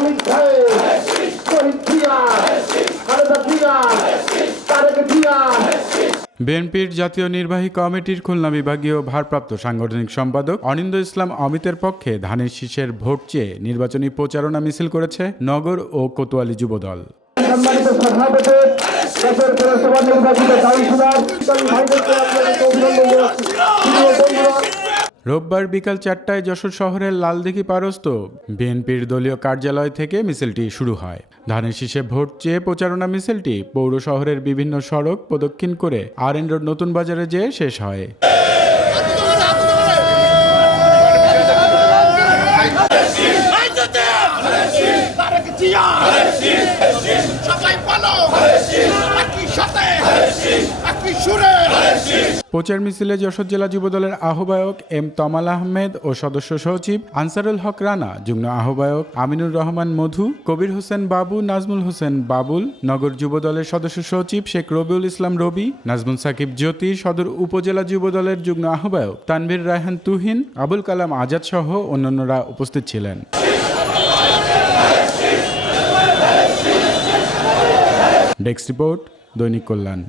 সাহেব শহীদ খালেদা তারেক বিএনপির জাতীয় নির্বাহী কমিটির খুলনা বিভাগীয় ভারপ্রাপ্ত সাংগঠনিক সম্পাদক অনিন্দ ইসলাম অমিতের পক্ষে ধানের শীষের ভোট চেয়ে নির্বাচনী প্রচারণা মিছিল করেছে নগর ও কোতোয়ালি যুবদল। সম্মানিত রোববার বিকাল চারটায় যশোর শহরের লালদিঘি পারস্ত বিএনপির দলীয় কার্যালয় থেকে মিছিলটি শুরু হয়। ধানের শীষে ভোট চেয়ে প্রচারণা মিছিলটি পৌর শহরের বিভিন্ন সড়ক প্রদক্ষিণ করে আর এন রোড নতুন বাজারে যেয়ে শেষ হয়। প্রচার মিছিলে যশোর জেলা যুবদলের আহ্বায়ক এম তমাল আহমেদ ও সদস্য সচিব আনসারুল হক রানা, যুগ্ম আহ্বায়ক আমিনুর রহমান মধু, কবির হোসেন বাবু, নাজমুল হোসেন বাবুল, নগর যুবদলের সদস্য সচিব শেখ রবিউল ইসলাম রবি, নাজমুল সাকিব জ্যোতি, সদর উপজেলা যুবদলের যুগ্ম আহ্বায়ক তানভীর রায়হান তুহিন, আবুল কালাম আজাদ সহ অন্যান্যরা উপস্থিত ছিলেন। ডেস্ক রিপোর্ট দৈনিক কল্যাণ।